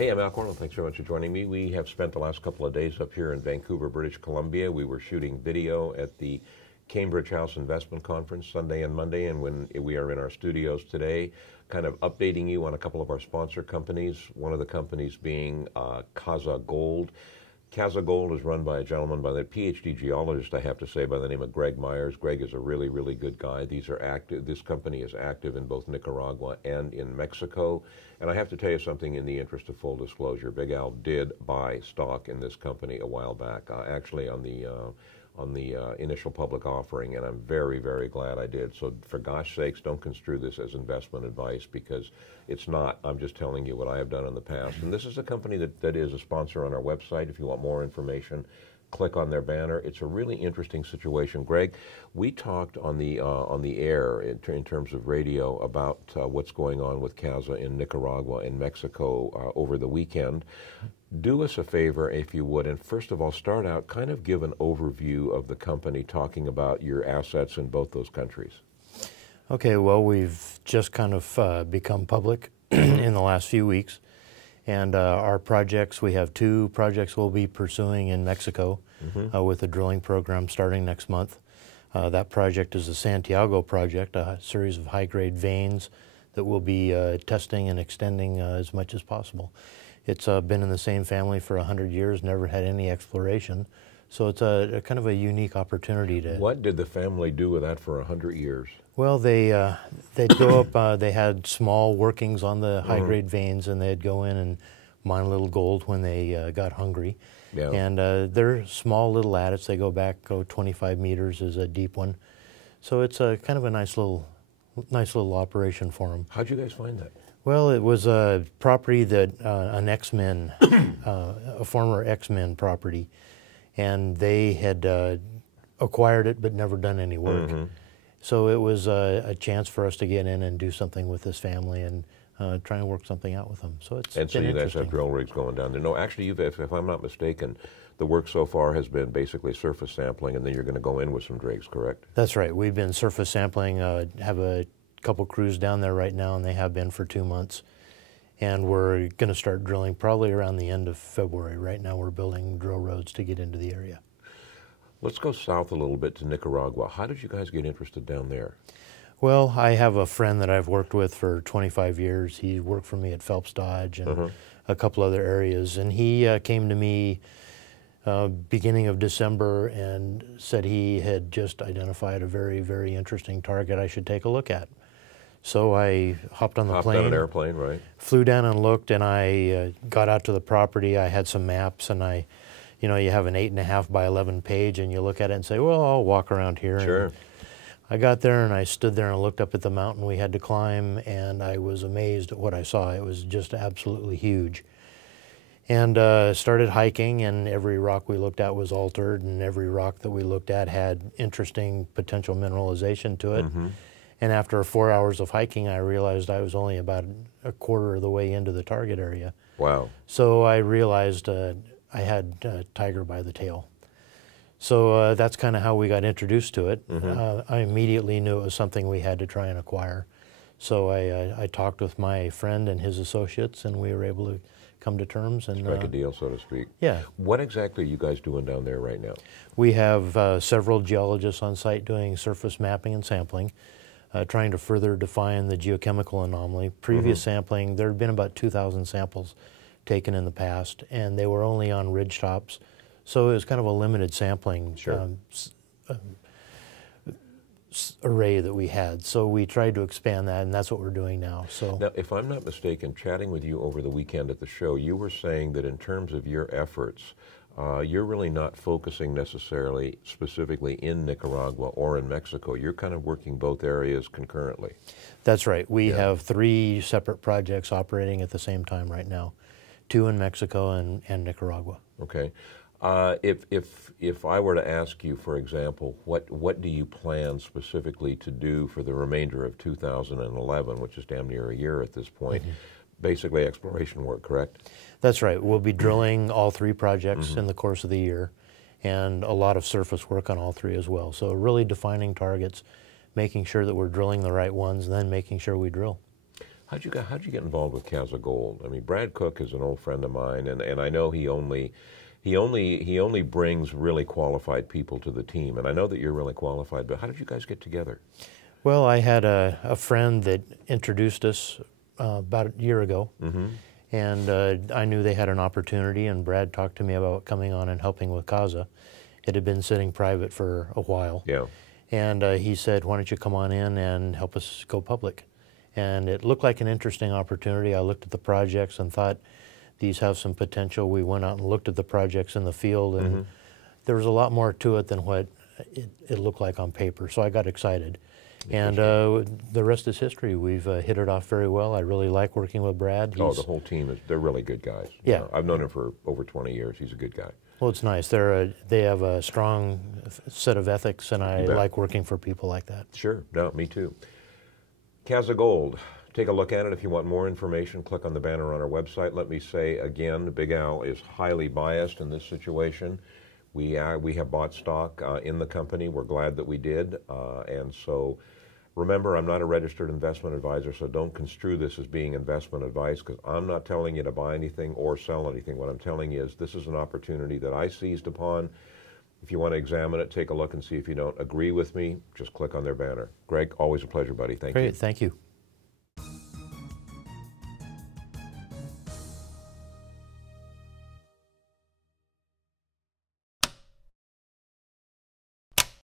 Hey, I'm Al Cornwell. Thanks very much for joining me. We have spent the last couple of days up here in Vancouver, British Columbia. We were shooting video at the Cambridge House Investment Conference Sunday and Monday, and when we are in our studios today, kind of updating you on a couple of our sponsor companies, one of the companies being Caza Gold. Caza Gold is run by a gentleman, by the PhD geologist, I have to say, by the name of Greg Myers. Greg is a really, really good guy. This company is active in both Nicaragua and in Mexico. And I have to tell you something in the interest of full disclosure. Big Al did buy stock in this company a while back, actually on the initial public offering, and I'm very, very glad I did. So for gosh sakes, don't construe this as investment advice, because it's not. I'm just telling you what I have done in the past. And this is a company that is a sponsor on our website. If you want more information, click on their banner. It's a really interesting situation. Greg, we talked on the air in terms of radio about what's going on with Caza in Nicaragua and Mexico over the weekend. Do us a favor, if you would, and first of all, start out, kind of give an overview of the company, talking about your assets in both those countries. Okay, well, we've just kind of become public in the last few weeks. And our projects, we have 2 projects we'll be pursuing in Mexico with a drilling program starting next month. That project is the Santiago project, a series of high-grade veins that we'll be testing and extending as much as possible. It's been in the same family for 100 years, never had any exploration. So it's a kind of a unique opportunity to... What did the family do with that for 100 years? Well, they'd go up, they had small workings on the high-grade veins, and they'd go in and mine a little gold when they got hungry. Yeah. And they're small little adits. They go 25 meters is a deep one. So it's a kind of a nice little operation for them. How'd you guys find that? Well, it was a property that an ex-men, a former ex-men property, and they had acquired it but never done any work. So it was a chance for us to get in and do something with this family and try and work something out with them. So it's and so you guys have drill rigs going down there. No, actually, if I'm not mistaken, the work so far has been basically surface sampling, and then you're going to go in with some rigs, correct? That's right. We've been surface sampling, have a couple crews down there right now, and they have been for 2 months. And we're going to start drilling probably around the end of February. Right now we're building drill roads to get into the area. Let's go south a little bit to Nicaragua. How did you guys get interested down there? Well, I have a friend that I've worked with for 25 years. He worked for me at Phelps Dodge and a couple other areas. And he came to me beginning of December and said he had just identified a very, very interesting target I should take a look at. So I hopped on the plane. Hopped on an airplane, right? Flew down and looked, and I got out to the property. I had some maps, and you know, you have an 8.5 by 11 page, and you look at it and say, well, I'll walk around here. Sure. And I got there, and I stood there and looked up at the mountain we had to climb, and I was amazed at what I saw. It was just absolutely huge. And started hiking, and every rock we looked at was altered, and every rock that we looked at had interesting potential mineralization to it. And after 4 hours of hiking, I realized I was only about a quarter of the way into the target area. Wow. So I realized I had tiger by the tail. So that's kind of how we got introduced to it. I immediately knew it was something we had to try and acquire. So I talked with my friend and his associates, and we were able to come to terms and strike a deal, so to speak. Yeah. What exactly are you guys doing down there right now? We have several geologists on site doing surface mapping and sampling, trying to further define the geochemical anomaly. Previous sampling, there had been about 2,000 samples taken in the past, and they were only on ridge tops. So it was kind of a limited sampling array that we had. So we tried to expand that, and that's what we're doing now. So now, if I'm not mistaken, chatting with you over the weekend at the show, you were saying that in terms of your efforts, you're really not focusing necessarily specifically in Nicaragua or in Mexico. You're kind of working both areas concurrently. That's right. We have 3 separate projects operating at the same time right now, 2 in Mexico and Nicaragua. Okay. If I were to ask you, for example, what do you plan specifically to do for the remainder of 2011, which is damn near a year at this point? Basically exploration work, correct? That's right. We'll be drilling all 3 projects in the course of the year, and a lot of surface work on all 3 as well. So really defining targets, making sure that we're drilling the right ones, and then making sure we drill. How'd you get involved with Caza Gold? I mean, Brad Cook is an old friend of mine, and I know he only brings really qualified people to the team, and I know that you're really qualified. But how did you guys get together? Well, I had a friend that introduced us about a year ago, and I knew they had an opportunity, and Brad talked to me about coming on and helping with Caza. It had been sitting private for a while. Yeah. And he said, why don't you come on in and help us go public? And it looked like an interesting opportunity. I looked at the projects and thought, these have some potential. We went out and looked at the projects in the field, and there was a lot more to it than what it looked like on paper. So I got excited. And the rest is history. We've hit it off very well. I really like working with Brad. The whole team, they're really good guys. Yeah. You know, I've known him for over 20 years. He's a good guy. Well, it's nice. They have a strong set of ethics, and I like working for people like that. Sure. No, me too. Caza Gold. Take a look at it. If you want more information, click on the banner on our website. Let me say again, Big Al is highly biased in this situation. We have bought stock in the company. We're glad that we did. And so remember, I'm not a registered investment advisor, so don't construe this as being investment advice, because I'm not telling you to buy anything or sell anything. What I'm telling you is this is an opportunity that I seized upon. If you want to examine it, take a look and see if you don't agree with me, just click on their banner. Greg, always a pleasure, buddy. Thank you. Great, thank you.